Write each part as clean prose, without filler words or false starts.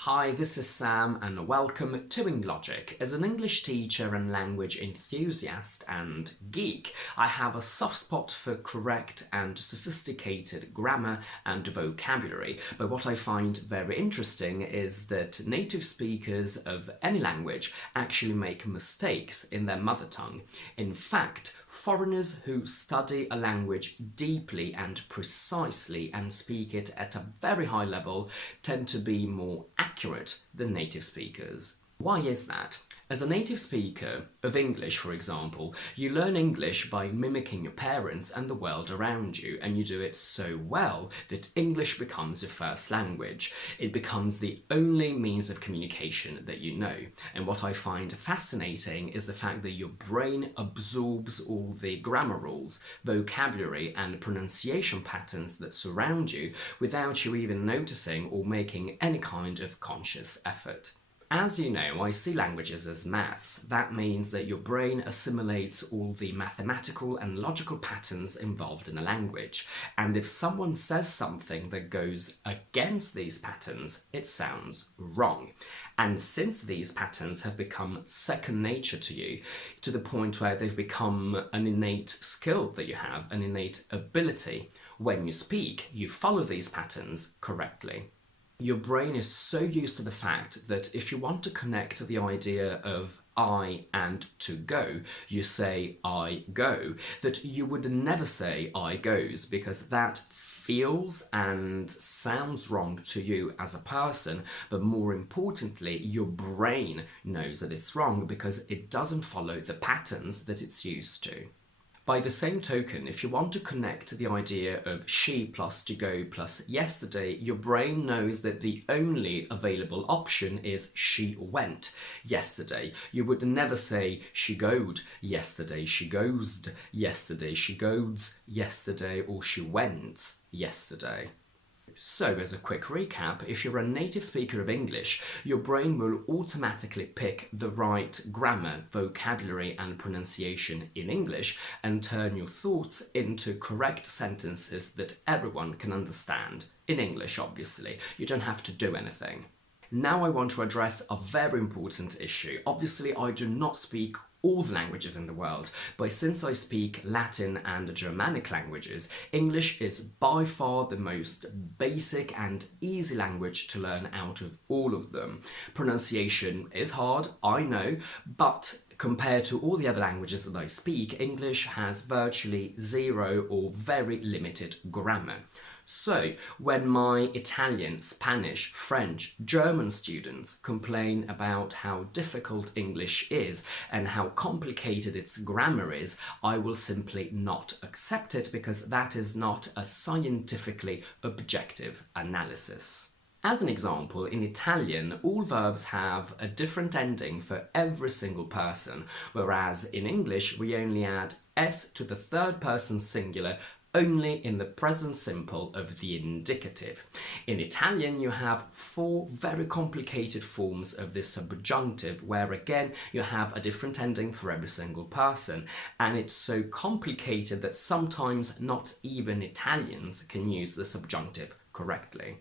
Hi, this is Sam and welcome to Logic. As an English teacher and language enthusiast and geek, I have a soft spot for correct and sophisticated grammar and vocabulary. But what I find very interesting is that native speakers of any language actually make mistakes in their mother tongue. In fact, foreigners who study a language deeply and precisely and speak it at a very high level tend to be more accurate than native speakers. Why is that? As a native speaker of English, for example, you learn English by mimicking your parents and the world around you, and you do it so well that English becomes your first language. It becomes the only means of communication that you know. And what I find fascinating is the fact that your brain absorbs all the grammar rules, vocabulary, and pronunciation patterns that surround you without you even noticing or making any kind of conscious effort. As you know, I see languages as maths. That means that your brain assimilates all the mathematical and logical patterns involved in a language. And if someone says something that goes against these patterns, it sounds wrong. And since these patterns have become second nature to you, to the point where they've become an innate skill that you have, an innate ability, when you speak, you follow these patterns correctly. Your brain is so used to the fact that if you want to connect the idea of I and to go, you say I go, that you would never say I goes, because that feels and sounds wrong to you as a person, but more importantly, your brain knows that it's wrong because it doesn't follow the patterns that it's used to. By the same token, if you want to connect the idea of she plus to go plus yesterday, your brain knows that the only available option is she went yesterday. You would never say she goed yesterday, she goes yesterday, she goes yesterday, or she went yesterday. So, as a quick recap, if you're a native speaker of English, your brain will automatically pick the right grammar, vocabulary and pronunciation in English and turn your thoughts into correct sentences that everyone can understand. In English, obviously. You don't have to do anything. Now I want to address a very important issue. Obviously, I do not speak all the languages in the world, but since I speak Latin and Germanic languages, English is by far the most basic and easy language to learn out of all of them. Pronunciation is hard, I know, but compared to all the other languages that I speak, English has virtually zero or very limited grammar. So, when my Italian, Spanish, French, German students complain about how difficult English is and how complicated its grammar is, I will simply not accept it because that is not a scientifically objective analysis. As an example, in Italian, all verbs have a different ending for every single person, whereas in English we only add s to the third person singular only in the present simple of the indicative. In Italian, you have 4 very complicated forms of the subjunctive, where again you have a different ending for every single person, and it's so complicated that sometimes not even Italians can use the subjunctive correctly.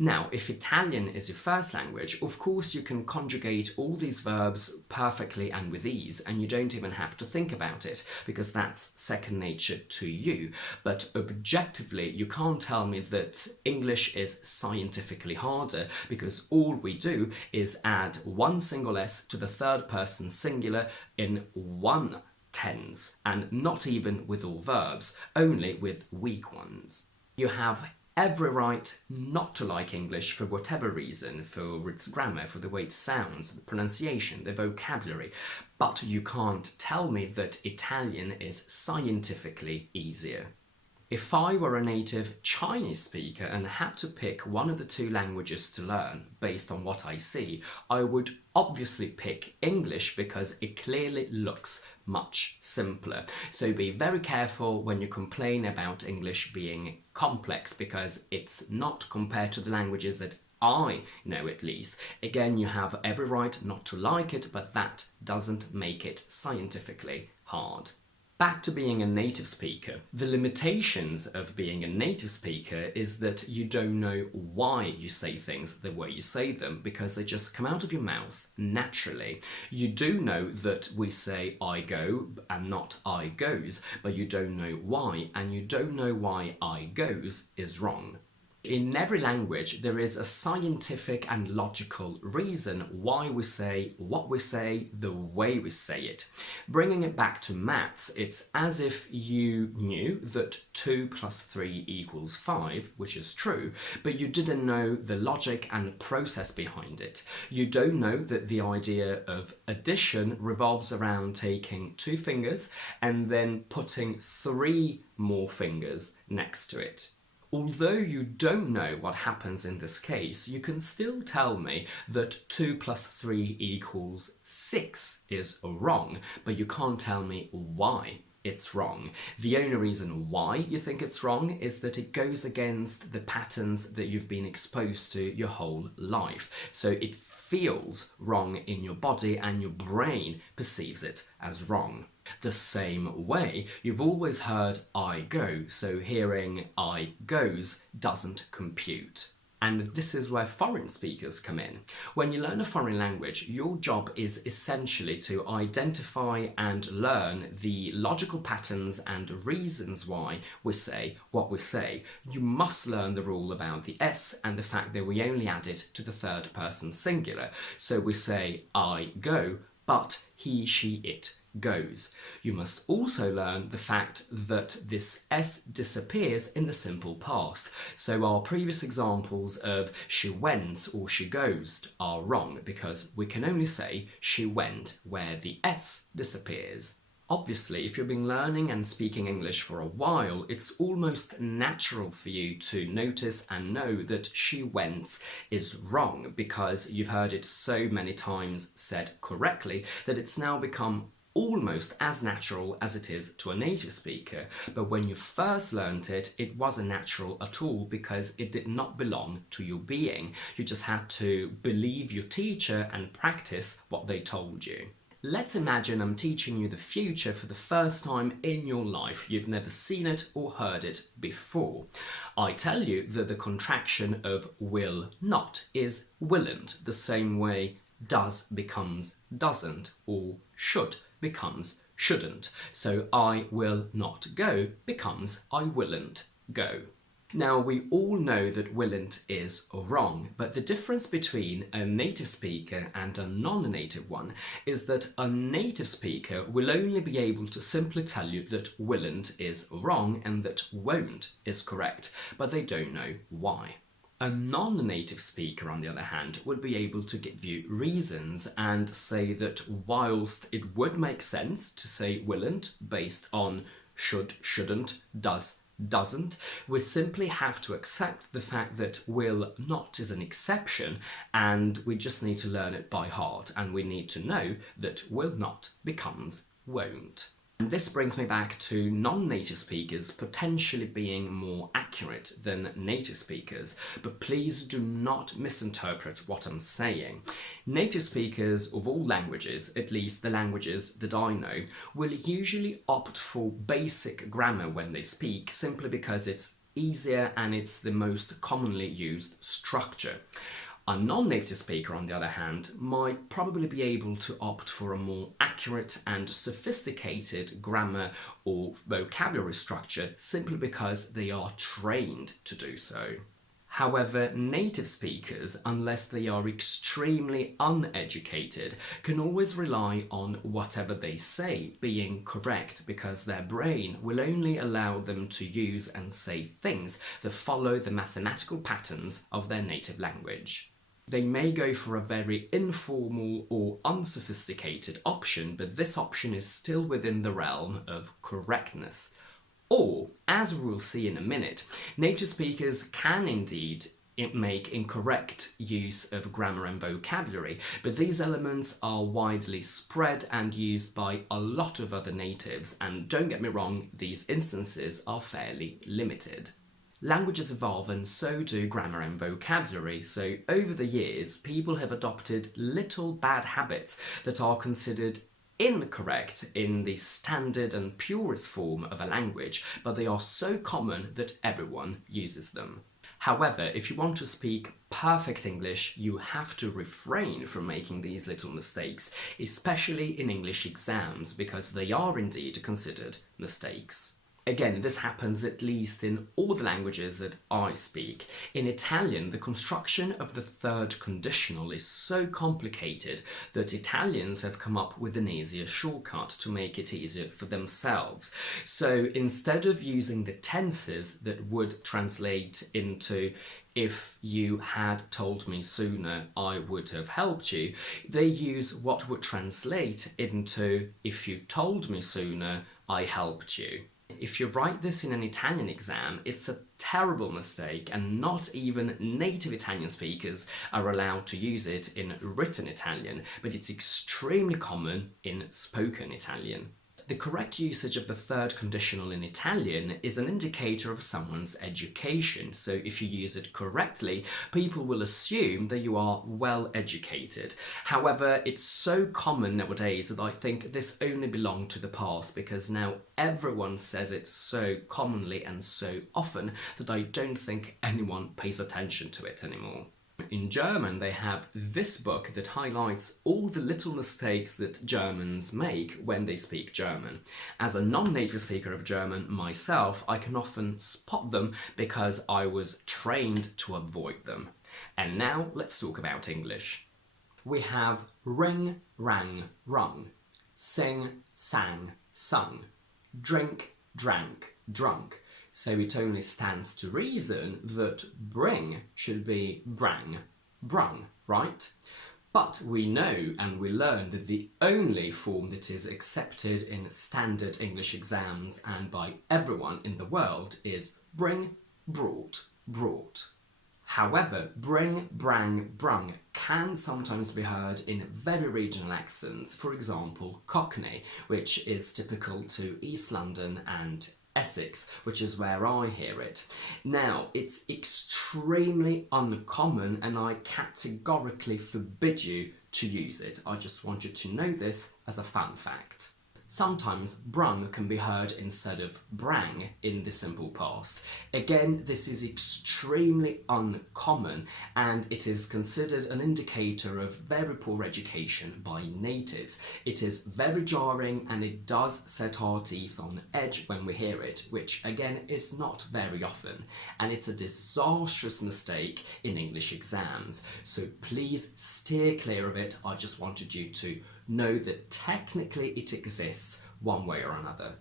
Now, if Italian is your first language, of course you can conjugate all these verbs perfectly and with ease, and you don't even have to think about it, because that's second nature to you. But objectively, you can't tell me that English is scientifically harder, because all we do is add one single s to the third person singular in one tense, and not even with all verbs, only with weak ones. You have every right not to like English for whatever reason, for its grammar, for the way it sounds, the pronunciation, the vocabulary, but you can't tell me that Italian is scientifically easier. If I were a native Chinese speaker and had to pick one of the 2 languages to learn based on what I see, I would obviously pick English because it clearly looks much simpler. So be very careful when you complain about English being complex, because it's not compared to the languages that I know, at least. Again, you have every right not to like it, but that doesn't make it scientifically hard. Back to being a native speaker. The limitations of being a native speaker is that you don't know why you say things the way you say them because they just come out of your mouth naturally. You do know that we say I go and not I goes, but you don't know why, and you don't know why I goes is wrong. In every language, there is a scientific and logical reason why we say what we say the way we say it. Bringing it back to maths, it's as if you knew that 2 plus 3 equals 5, which is true, but you didn't know the logic and process behind it. You don't know that the idea of addition revolves around taking 2 fingers and then putting 3 more fingers next to it. Although you don't know what happens in this case, you can still tell me that 2 plus 3 equals 6 is wrong, but you can't tell me why it's wrong. The only reason why you think it's wrong is that it goes against the patterns that you've been exposed to your whole life. So it feels wrong in your body and your brain perceives it as wrong. The same way, you've always heard I go, so hearing I goes doesn't compute. And this is where foreign speakers come in. When you learn a foreign language, your job is essentially to identify and learn the logical patterns and reasons why we say what we say. You must learn the rule about the S and the fact that we only add it to the third person singular. So we say I go, but he, she, it goes. You must also learn the fact that this S disappears in the simple past. So our previous examples of she went or she goes are wrong because we can only say she went where the S disappears. Obviously, if you've been learning and speaking English for a while, it's almost natural for you to notice and know that she went is wrong because you've heard it so many times said correctly that it's now become almost as natural as it is to a native speaker. But when you first learned it, it wasn't natural at all because it did not belong to your being. You just had to believe your teacher and practice what they told you. Let's imagine I'm teaching you the future for the first time in your life. You've never seen it or heard it before. I tell you that the contraction of will not is willn't, the same way does becomes doesn't or should becomes shouldn't. So I will not go becomes I willn't go. Now, we all know that willn't is wrong, but the difference between a native speaker and a non-native one is that a native speaker will only be able to simply tell you that willn't is wrong and that won't is correct, but they don't know why. A non-native speaker, on the other hand, would be able to give you reasons and say that whilst it would make sense to say willn't based on should, shouldn't, does, doesn't, we simply have to accept the fact that will not is an exception and we just need to learn it by heart, and we need to know that will not becomes won't. And this brings me back to non-native speakers potentially being more accurate than native speakers, but please do not misinterpret what I'm saying. Native speakers of all languages, at least the languages that I know, will usually opt for basic grammar when they speak simply because it's easier and it's the most commonly used structure. A non-native speaker, on the other hand, might probably be able to opt for a more accurate and sophisticated grammar or vocabulary structure simply because they are trained to do so. However, native speakers, unless they are extremely uneducated, can always rely on whatever they say being correct because their brain will only allow them to use and say things that follow the mathematical patterns of their native language. They may go for a very informal or unsophisticated option, but this option is still within the realm of correctness. Or, as we will see in a minute, native speakers can indeed make incorrect use of grammar and vocabulary, but these elements are widely spread and used by a lot of other natives, and don't get me wrong, these instances are fairly limited. Languages evolve and so do grammar and vocabulary, so over the years people have adopted little bad habits that are considered incorrect in the standard and purest form of a language, but they are so common that everyone uses them. However, if you want to speak perfect English, you have to refrain from making these little mistakes, especially in English exams, because they are indeed considered mistakes. Again, this happens at least in all the languages that I speak. In Italian, the construction of the third conditional is so complicated that Italians have come up with an easier shortcut to make it easier for themselves. So instead of using the tenses that would translate into "if you had told me sooner, I would have helped you," they use what would translate into "if you told me sooner, I helped you." If you write this in an Italian exam, it's a terrible mistake, and not even native Italian speakers are allowed to use it in written Italian, but it's extremely common in spoken Italian. The correct usage of the third conditional in Italian is an indicator of someone's education, so if you use it correctly, people will assume that you are well educated. However, it's so common nowadays that I think this only belonged to the past, because now everyone says it so commonly and so often that I don't think anyone pays attention to it anymore. In German, they have this book that highlights all the little mistakes that Germans make when they speak German. As a non-native speaker of German myself, I can often spot them because I was trained to avoid them. And now let's talk about English. We have ring, rang, rung, sing, sang, sung, drink, drank, drunk. So it only stands to reason that bring should be brang, brung, right? But we know and we learned that the only form that is accepted in standard English exams and by everyone in the world is bring, brought, brought. However, bring, brang, brung can sometimes be heard in very regional accents, for example, Cockney, which is typical to East London and Essex, which is where I hear it. Now, it's extremely uncommon and I categorically forbid you to use it. I just want you to know this as a fun fact. Sometimes brung can be heard instead of brang in the simple past. Again, this is extremely uncommon and it is considered an indicator of very poor education by natives. It is very jarring and it does set our teeth on edge when we hear it, which again is not very often. And it's a disastrous mistake in English exams. So please steer clear of it. I just wanted you to know that technically it exists one way or another.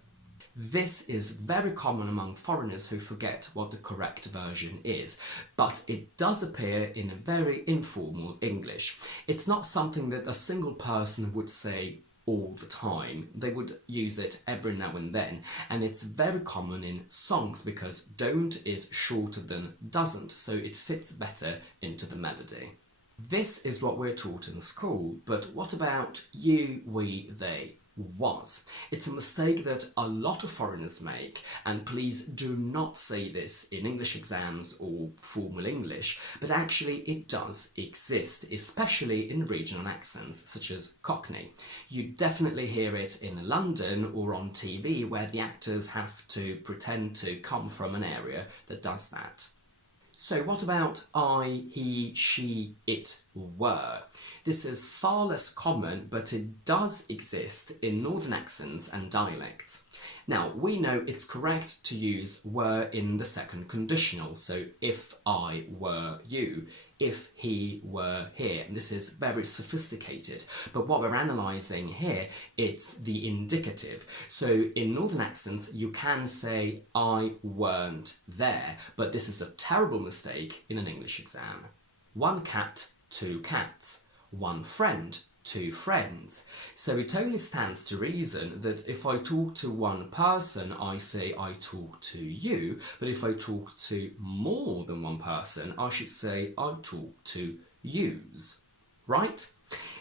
This is very common among foreigners who forget what the correct version is, but it does appear in a very informal English. It's not something that a single person would say all the time. They would use it every now and then, and it's very common in songs because don't is shorter than doesn't, so it fits better into the melody. This is what we're taught in school, but what about you, we, they, was? It's a mistake that a lot of foreigners make, and please do not say this in English exams or formal English, but actually it does exist, especially in regional accents such as Cockney. You definitely hear it in London or on TV where the actors have to pretend to come from an area that does that. So what about I, he, she, it, were? This is far less common, but it does exist in northern accents and dialects. Now, we know it's correct to use were in the second conditional, so if I were you, if he were here. And this is very sophisticated, but what we're analysing here, it's the indicative. So in northern accents, you can say I weren't there, but this is a terrible mistake in an English exam. One cat, two cats. One friend, two friends. So it only stands to reason that if I talk to one person, I say I talk to you, but if I talk to more than one person, I should say I talk to yous, right?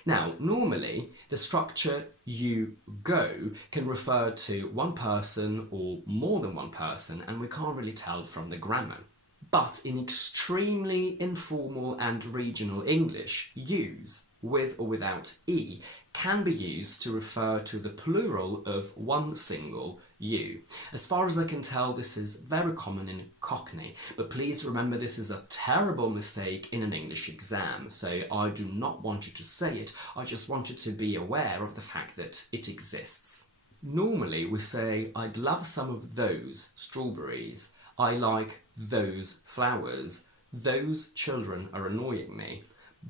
Now, normally, the structure you go can refer to one person or more than one person, and we can't really tell from the grammar. But in extremely informal and regional English, use, with or without e, can be used to refer to the plural of one single you. As far as I can tell, this is very common in Cockney, but please remember this is a terrible mistake in an English exam, so I do not want you to say it, I just want you to be aware of the fact that it exists. Normally we say, I'd love some of those strawberries, I like those flowers, those children are annoying me.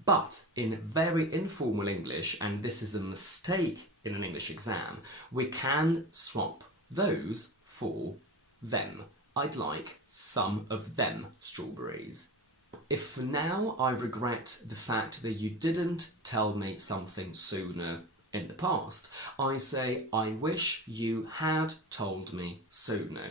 But in very informal English, and this is a mistake in an English exam, we can swap those for them. I'd like some of them strawberries. If for now I regret the fact that you didn't tell me something sooner in the past, I say I wish you had told me sooner.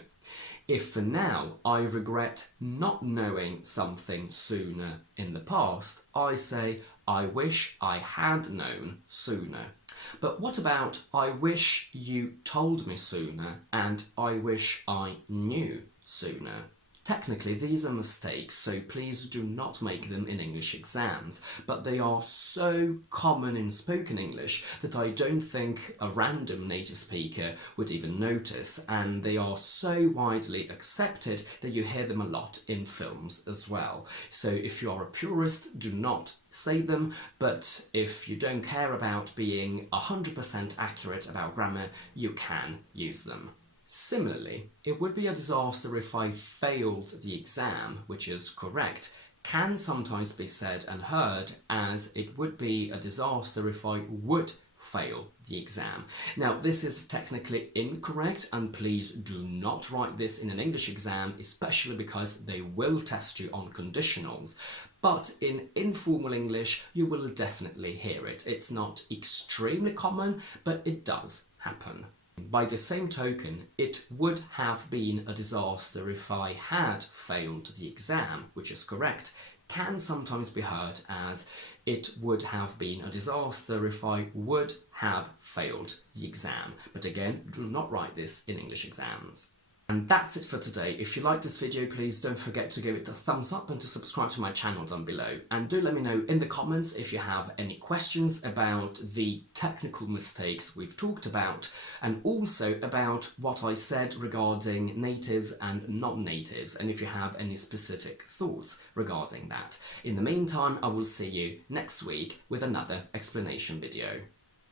If for now I regret not knowing something sooner in the past, I say I wish I had known sooner. But what about I wish you told me sooner and I wish I knew sooner? Technically, these are mistakes, so please do not make them in English exams, but they are so common in spoken English that I don't think a random native speaker would even notice, and they are so widely accepted that you hear them a lot in films as well. So if you are a purist, do not say them, but if you don't care about being 100% accurate about grammar, you can use them. Similarly, it would be a disaster if I failed the exam, which is correct, can sometimes be said and heard as it would be a disaster if I would fail the exam. Now, this is technically incorrect, and please do not write this in an English exam, especially because they will test you on conditionals. But in informal English, you will definitely hear it. It's not extremely common, but it does happen. By the same token, it would have been a disaster if I had failed the exam, which is correct, can sometimes be heard as it would have been a disaster if I would have failed the exam. But again, do not write this in English exams. And that's it for today. If you like this video, please don't forget to give it a thumbs up and to subscribe to my channel down below. And do let me know in the comments if you have any questions about the technical mistakes we've talked about, and also about what I said regarding natives and non-natives, and if you have any specific thoughts regarding that. In the meantime, I will see you next week with another explanation video.